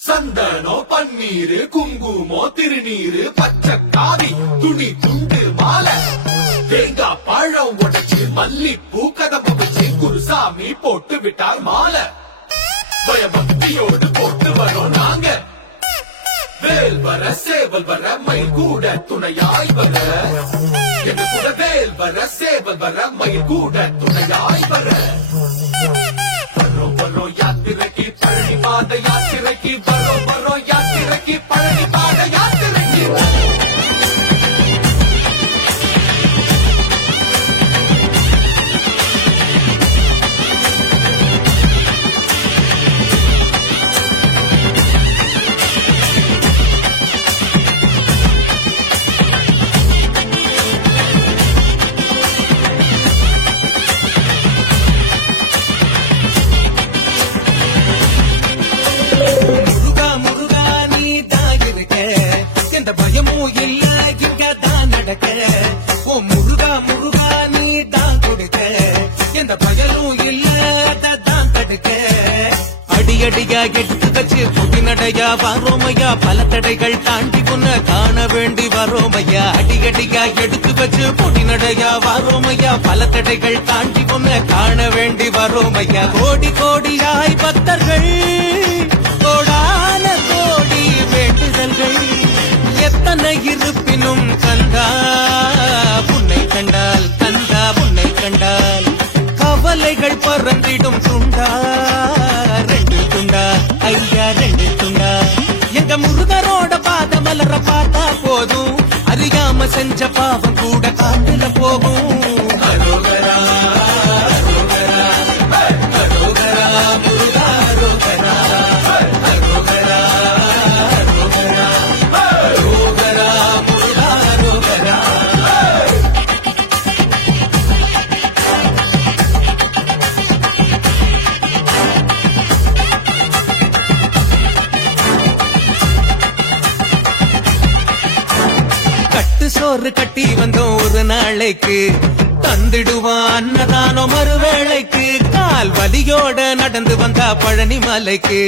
சந்தனோ பன்னீரு குங்குமோ திருநீரு பச்சை காவி துணி துண்டு மாலை தேங்காய் பழம் உடைச்சு மல்லிப்பூ கதம்ப வச்சு குருசாமி போட்டு விட்டார் மாலை பயபக்தியோடு போட்டு வரோம் நாங்க வேல் வர சேவல் வர மயில் கூட துணையாய் வர எங்க கூட வேல் வர சேவல் வர மயில் கூட துணையாய் வர வரோம் வரோம் யாத்திரைக்கு பழனி பாத யாத்திரைக்கு வரோம் வரோம் யாத்திரைக்கு பழனி பாத யாத்திரைக்கு அடியடியா எடுத்து வச்சு புடி நடையா வரோமையா பல தடைகள் தாண்டி உன்ன காண வேண்டி வரோமையா அடியடியா எடுத்து வச்சு புடி நடையா வரோமையா பல தடைகள் தாண்டி உன்ன காண வேண்டி வரோமையா கோடி கோடியாய் பக்தர்கள் கோடான கோடி வேண்டுதல்கள் எத்தனை இருப்பினும் கந்தா உன்னை கண்டால் கந்தா உன்னை கண்டால் கவலைகள் பறந்திடும் துண்டா ரெண்டு துண்டா ஐயா ரெண்டு துண்டா எங்க முருகரோட பாத மலர பார்த்தா போதும் அறியாம செஞ்ச பாவம் கூட காட்டுல போகும் அரோகரா அரோகரா அரோகரா முருகா அரோகரா அரோகரா அரோகரா அரோகரா முருகா அரோகரா சோறு கட்டி வந்தோம் ஒரு நாளைக்கு தந்திடுவான் அன்னதானோ மறுவேளைக்கு கால் வலியோட நடந்து வந்தா பழனி மலைக்கு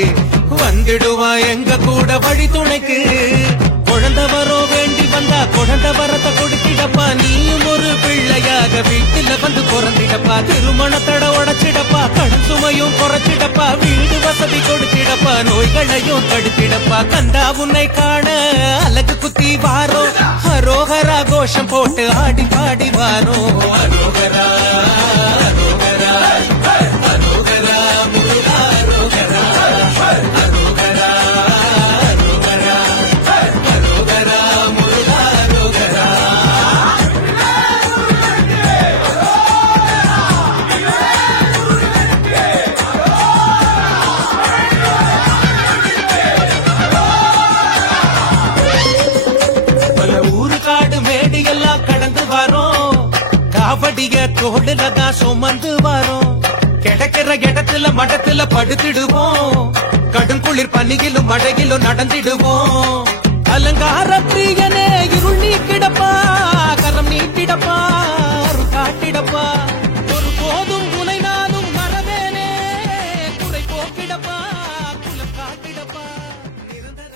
வந்துடுவா எங்க கூட வழி துணைக்கு குழந்தை வரோ வேண்டி வந்தா குழந்தை வரத்தை கொடுத்திடப்பா நீயும் ஒரு பிள்ளையாக வீட்டுல வந்து பிறந்திடப்பா திருமணத்தட உடைச்சிடப்பா கடன் சுமையும் குறைச்சிடப்பா வீடு வசதி கொடுத்திடப்பா நோய்களையும் தடுத்திடப்பா கந்தா உன்னை காண அழகு குத்தி வாரோ அரோகரா கோஷம் போட்டு ஆடி பாடி வாரோ அரோகரா அரோகரா அரோகரா முருகா அரோகரா அரோகரா அரோகரா அரோகரா முருகா அரோகரா மேடியெல்லாம் கடந்து வரோம் காவடிய தோடுலதான் சுமந்து வரோம் கிடைக்கிற இடத்துல மடத்துல படுத்திடுவோம் கடும் குளிர் பனியிலும் மழையிலும் நடந்திடுவோம் அலங்கார பிரியனே இருள் நீக்கிடப்பா கரம் நீட்டிடப்பா காட்டிடப்பா ஒரு போதும் உனை நானும் மறவேனே குறை போக்கிடப்பா குலம் காட்டிடப்பா நிரந்தர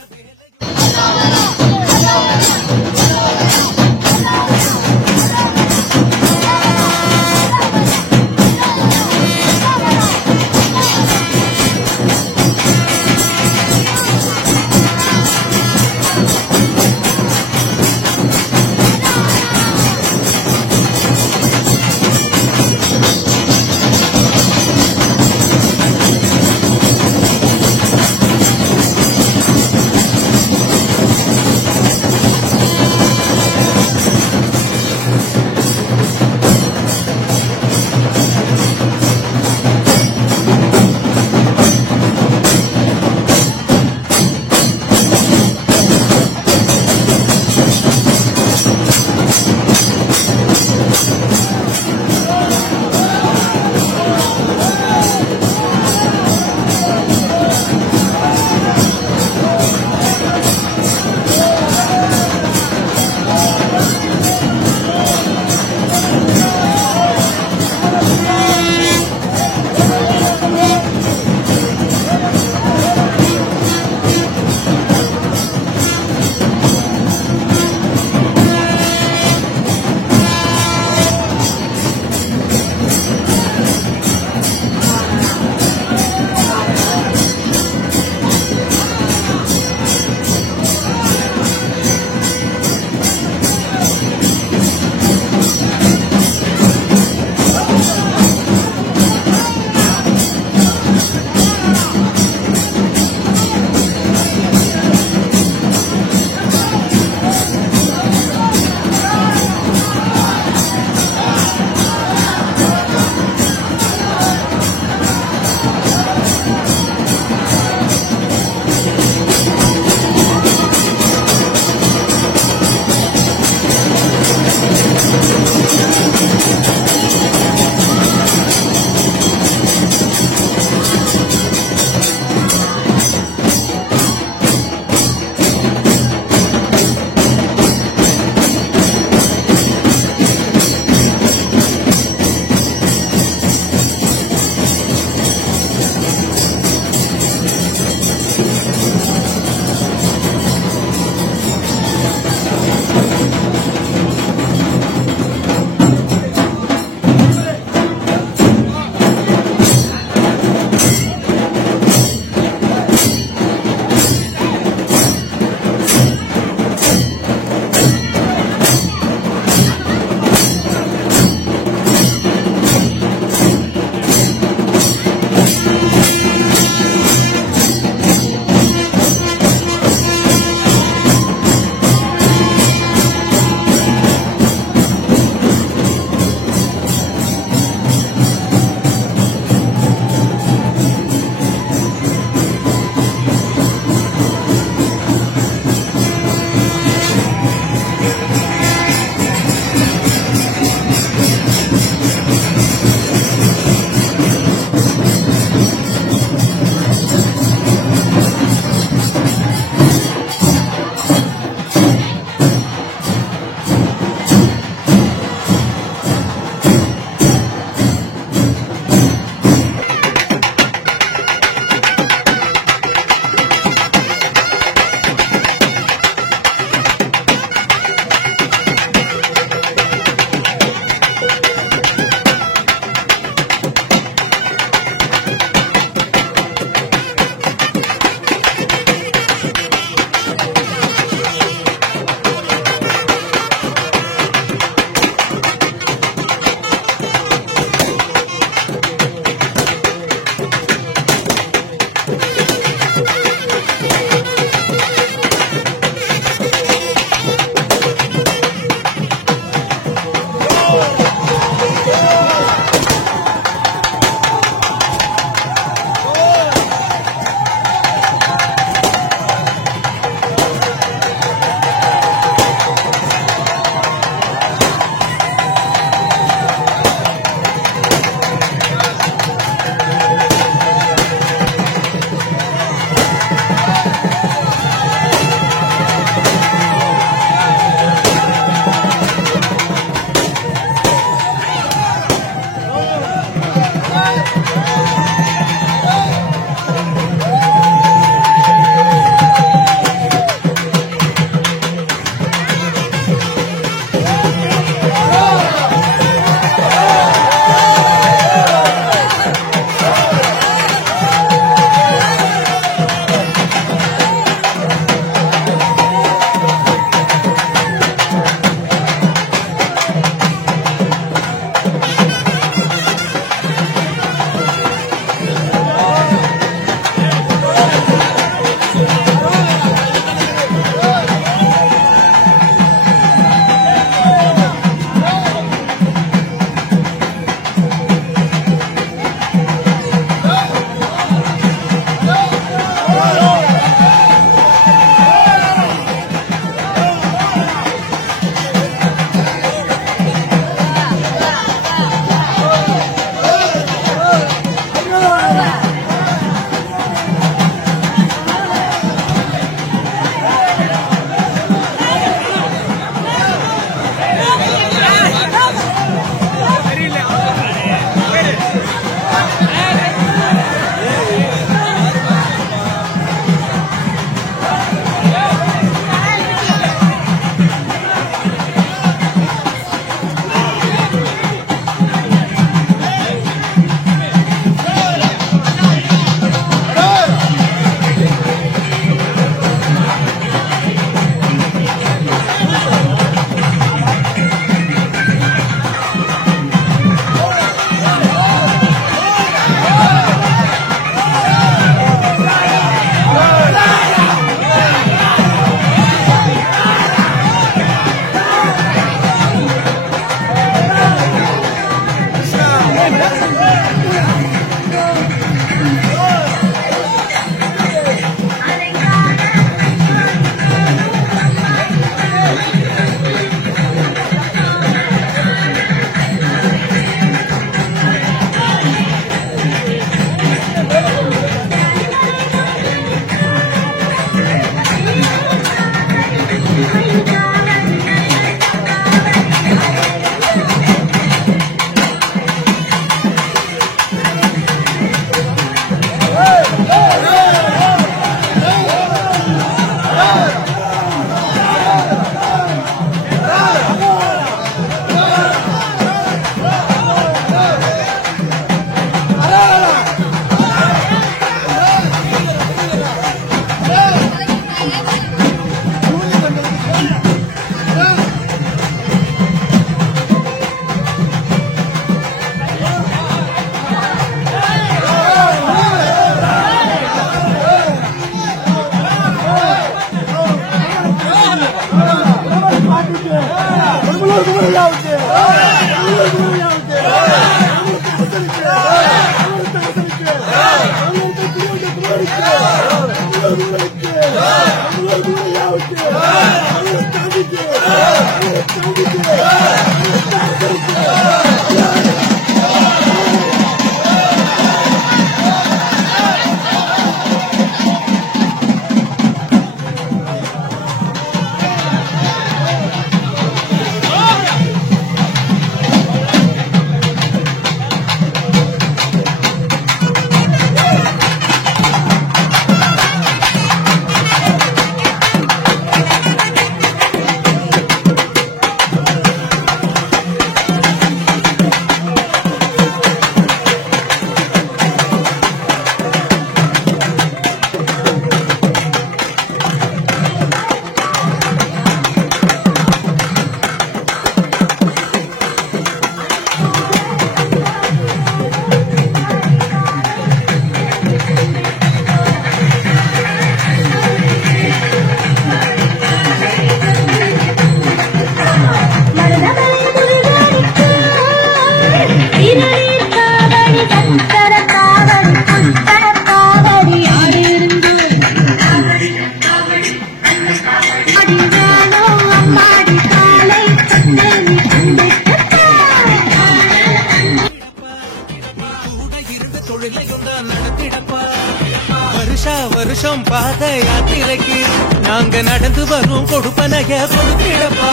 வருஷம் பாத யாத்திரைக்கு நாங்க நடந்து வரும் கொடுப்பனைய கொடுத்திடப்பா.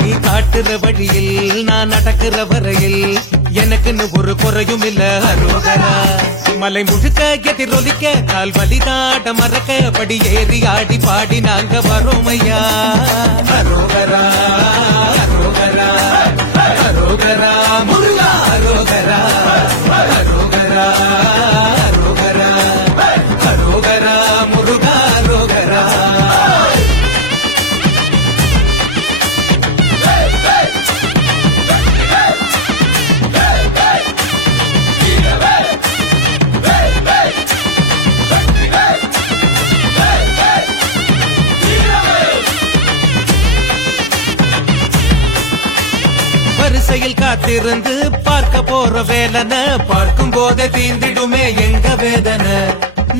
நீ காட்டுற வழியில் நான் நடக்கிற வரையில் எனக்குன்னு ஒரு குறையும் இல்ல அரோகரா. மலை முழுக்க எதிரொலிக்க கால் வலிதாட மறக்க படி ஏறி ஆடி பாடி நாங்க வரோமையா. அரோகரா அரோகரா அரோகரா முருகா அரோகரா அரோகரா அரோகரா அரோகரா முருகா அரோகரா. வரிசையில் காத்திருந்து பார்க்க போற வேலன பார்க்கும் போதே தீந்திடுமே எங்க வேதனை.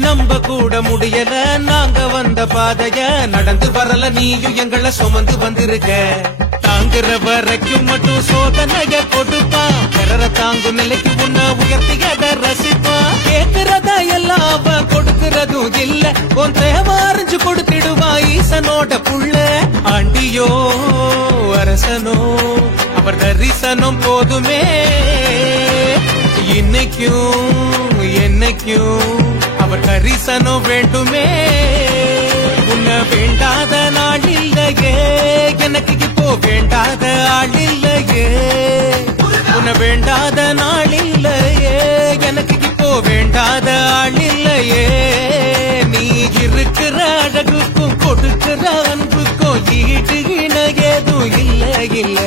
நம்ப கூட முடியல நாங்க வந்த பாதைய நடந்து வரல நீயும் எங்களை சுமந்து வந்திருக்க. தாங்குற வரைக்கும் மட்டும் சோதனைய கொடுப்பா பிறர தாங்கும் நிலைக்கு உன்ன உயர்த்தியத ரசிப்பா. கேட்கிறதா எல்லாம் அவன் கொடுக்கிறதும் இல்ல உன் தேவை அறிஞ்சு கொடுத்திடுவா ஈசனோட புள்ள. ஆண்டியோ அரசனோ அவர் தரிசனம் போதுமே இன்னைக்கும் என்னைக்கும் அவர் தரிசனம் வேண்டுமே. உன்னை வேண்டாத நாள் இல்லையே எனக்கு இப்போ வேண்டாத ஆள் இல்லையே. உன்னை வேண்டாத நாள் இல்லையே எனக்கு இப்போ வேண்டாத ஆள் இல்லையே. நீ இருக்கிற அழகுக்கும் கொடுக்கிற அன்புக்கும் ஈடு இணை ஏதும் இல்ல இல்ல.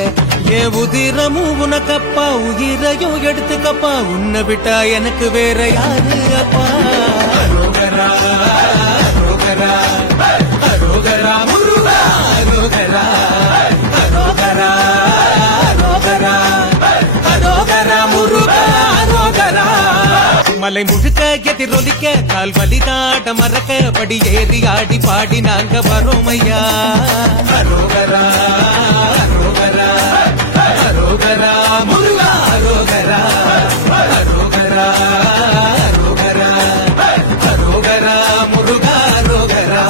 என் உதிரமும் உனக்கப்பா உயிரையும் எடுத்துக்கப்பா உன்னை விட்டா எனக்கு வேற யாரு அப்பா. அரோகரா அரோகரா அரோகரா முருகா அரோகரா அரோகரா அரோகரா அரோகரா முருகா அரோகரா. மலை முழுக்க எதிரொலிக்க கால் வலிதாட மறக்க படி ஏறி ஆடி பாடி நாங்க வரோமையா. அரோகரா அரோகரா அரோகரா முருகா அரோகரா அரோகரா அரோகரா அரோகரா முருகா அரோகரா.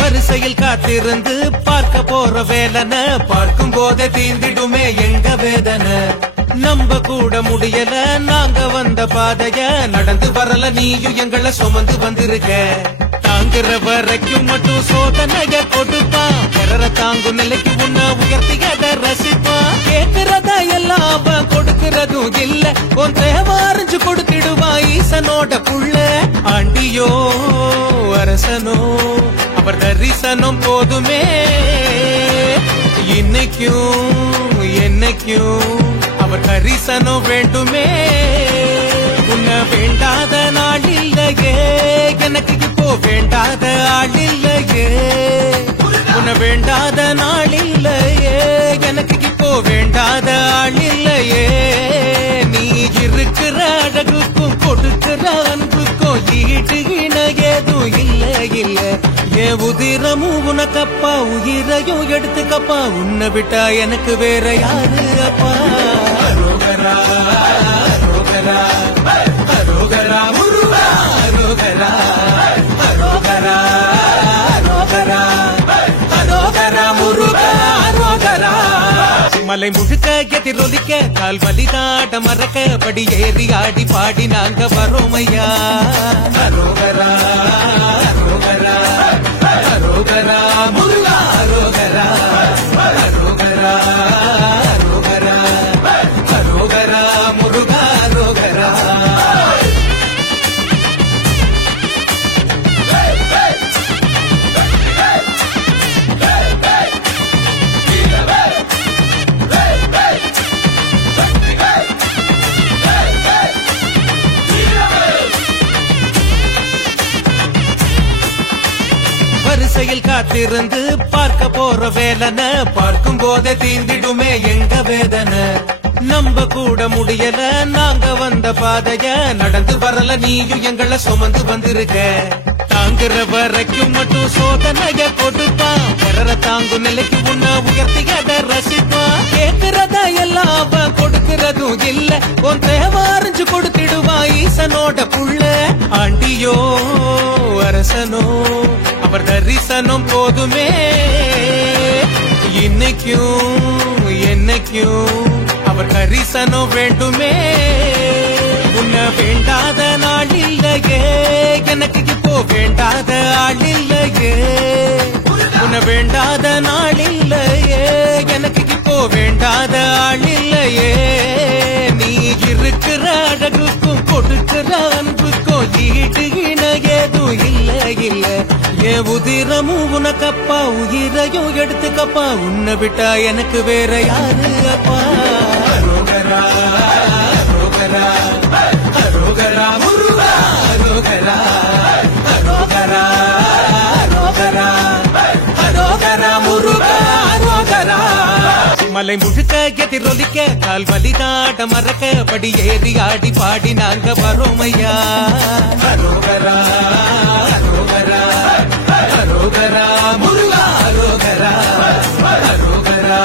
வரிசையில் காத்திருந்து பார்க்க போற வேலன பார்க்கும் போதே தீந்திடுமே எங்க வேதனை. நம்ப கூட முடியல நாங்க வந்த பாதைய நடந்து வரல நீயும் எங்களை சுமந்து வந்திருக்க. தாங்குற வரைக்கும் மட்டும் சோதனைய கொடுப்பா பிறர தாங்கும் நிலைக்கு உன்ன உயர்த்தியத ரசிப்பா. கேட்கிறதா எல்லாம் அவன் கொடுக்கிறதும் இல்ல உன் தேவை அறிஞ்சு கொடுத்திடுவா ஈசனோட புள்ள. ஆண்டியோ அரசனோ அவர் தரிசனம் போதுமே இன்னைக்கும் என்னைக்கும் அவர் தரிசனம் வேண்டுமே. வேண்டாத ஆள் இல்லையே, உன்னை வேண்டாத நாள் இல்லையே, எனக்கு இப்போ வேண்டாத ஆள் இல்லையே. நீ இருக்கிற அழகுக்கும் கொடுக்கிற அன்புக்கும் ஈட்டு இணை ஏதும் இல்ல இல்ல. என் உதிரமும் உனக்கப்பா, உயிரையும் எடுத்துக்கப்பா, உன்னை விட்டா எனக்கு வேற யாரு அப்பா. அரோகரா அரோகரா அரோகரா முருகா அரோகரா அரோகரா அரோகரா அரோகரா முருகா அரோகரா. மலை முழுக்க எதிரொலிக்க கால் வலிதாட மறக்க படி ஏறி ஆடி பாடி நாங்க வரோமையா. அரோகரா அரோகரா அரோகரா முருகா அரோகரா அரோகரா அரோகரா அரோகரா முருகா அரோகரா. வரிசையில் காத்திருந்து பார்க்க போற வேலனை பார்க்கும் போதே தீந்திடுமே எங்க வேதனை. நம்ப கூட முடியல நாங்க வந்த பாதைய நடந்து வரல, நீயும் எங்களை சுமந்து வந்திருக்க. தாங்குற வரைக்கும் மட்டும் சோதனைய கொடுப்பான், பிறர தாங்கு நிலைக்கு உன்ன உயர்த்தியத ரசிப்பான். கேட்கிறத எல்லாம் அவன் கொடுக்கிறதும் இல்ல, உன் தேவை அறிஞ்சு கொடுத்திடுவா ஈசனோட புள்ள. ஆண்டியோ அரசனோ அவர் தரிசனம் போதுமே, இன்னைக்கும் என்னைக்கும் அவர் கரிசனம் வேண்டுமே. உன்னை வேண்டாத நாள் இல்லையே, எனக்கு இப்போ வேண்டாத ஆள் இல்லையே. உன்னை வேண்டாத நாள் இல்லையே, எனக்கு இப்போ வேண்டாத ஆள் இல்லையே. நீ இருக்கிற அழகுக்கும் கொடுக்கிற அன்புக்கும் ஈடு இணை ஏதும் இல்ல இல்ல. என் உதிரமும் உனக்கப்பா, உயிரையும் எடுத்துக்கப்பா, உன்னை விட்டா எனக்கு வேற யாரு அப்பா. அரோகரா அரோகரா அரோகரா முருகா அரோகரா அரோகரா அரோகரா அரோகரா முருகா அரோகரா. மலை முழுக்க எதிரொலிக்க கால் வலிதாட மறக்க படி ஏறி ஆடி பாடி நாங்க வரோமையா. அரோகரா அரோகரா அரோகரா முருகா அரோகரா அரோகரா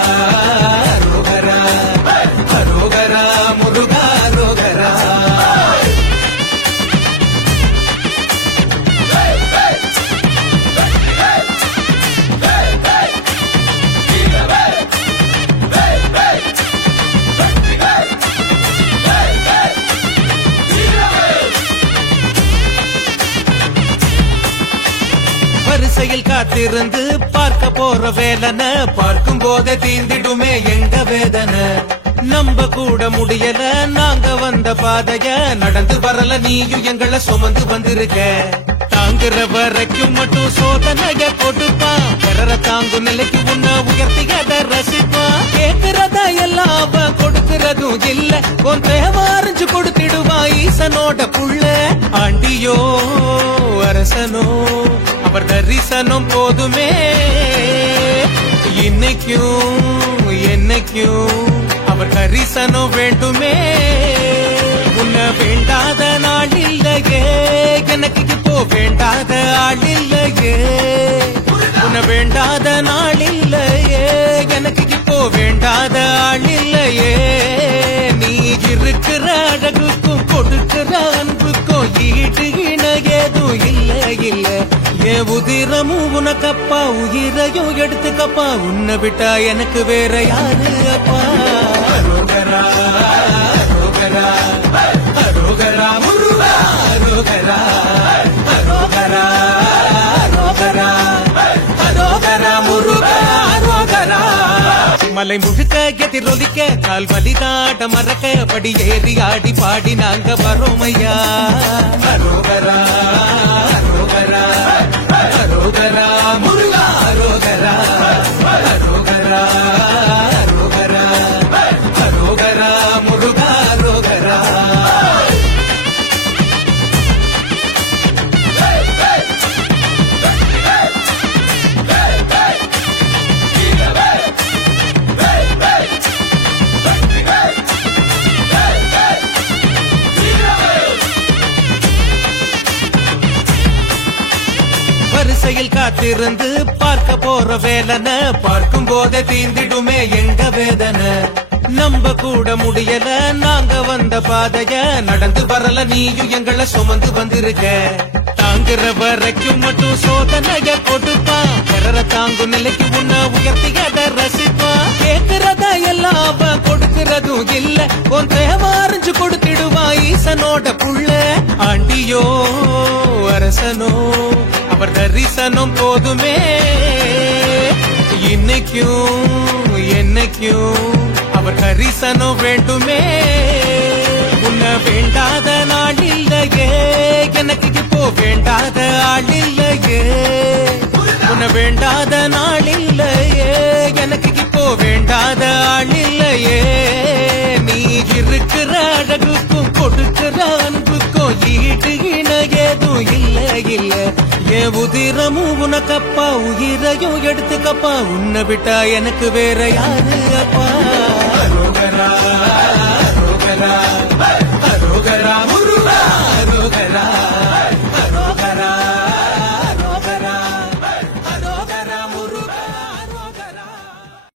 அரோகரா அரோகரா முருகா அரோகரா. வரிசையில் காத்திருந்து பார்க்க போற வேலனை பார்க்கும் போதே தீந்திடுமே எங்க வேதனை. நம்ப கூட முடியல நாங்க வந்த பாதைய நடந்து வரல, நீயும் எங்களை சுமந்து வந்திருக்க. தாங்குற வரைக்கும் மட்டும் சோதனைய கொடுப்பான், பிறர தாங்கு நிலைக்கு உன்ன உயர்த்தியத ரசிப்பான். கேட்கிறத எல்லாம் அவன் கொடுக்கிறதும் இல்ல, உன் தேவை அறிஞ்சு கொடுத்திடுவா ஈசனோட புள்ள. ஆண்டியோ அரசனோ அவர் தரிசனம் போதுமே, இன்னைக்கும் என்னைக்கும் அவர் தரிசனம் வேண்டுமே. உன்னை வேண்டாத நாள் இல்லையே, எனக்கு இப்போ வேண்டாத ஆள் இல்லையே. உன்னை வேண்டாத நாள் இல்லையே, எனக்கு இப்போ வேண்டாத ஆள் இல்லையே. நீ இருக்கிற அழகுக்கும் கொடுக்கிற அன்புக்கும் ஈடு இணை ஏதும் இல்ல இல்ல. என் உதிரமும் உனக்கப்பா, உயிரையும் எடுத்துக்கப்பா, உன்னை விட்டா எனக்கு வேற யாரு அப்பா. அரோகரா அரோகரா அரோகரா முருகா அரோகரா அரோகரா அரோகரா அரோகரா முருகா அரோகரா. மலை முழுக்க எதிரொலிக்க கால் வலிதாட மறக்க படி ஏறி ஆடி பாடி நாங்க வரோமையா. அரோகரா அரோகரா அரோகரா முருகா அரோகரா அரோகரா அரோகரா அரோகரா முருகா அரோகரா. வரிசையில் காத்திருந்து பார்க்க போற வேலனை பார்க்கும் போதே தீந்திடுமே எங்க வேதனை. நம்ப கூட முடியல நாங்க வந்த பாதைய நடந்து வரல நீயும் எங்களை சுமந்து வந்திருக்க. தாங்குற வரைக்கும் மட்டும் சோதனைய கொடுப்பான் பிறர தாங்கும் நிலைக்கு உன்ன உயர்த்தியத ரசிப்பான். கேட்கிறத எல்லாம் அவன் கொடுக்கிறதும் இல்ல உன் தேவை அறிஞ்சு கொடுத்திடுவான் ஈசனோட புள்ள. ஆண்டியோ அரசனோ அவர் தரிசனம் போதுமே இன்னைக்கும் என்னைக்கும் அவர் தரிசனம் வேண்டுமே. உன்னை வேண்டாத நாள் இல்லையே எனக்கு இப்போ வேண்டாத ஆள் இல்லையே. உன்னை வேண்டாத நாள் இல்லையே எனக்கு இப்போ வேண்டாத ஆள் இல்லையே. நீ இருக்கிற அழகுக்கும் கொடுக்கிற அன்புக்கும் ஈடு இணை ஏதும் இல்ல இல்ல. என் உதிரமும் உனக்கப்பா உயிரையும் எடுத்துக்கப்பா உன்னை விட்டா எனக்கு வேற யாரு அப்பா. அரோகரா அரோகரா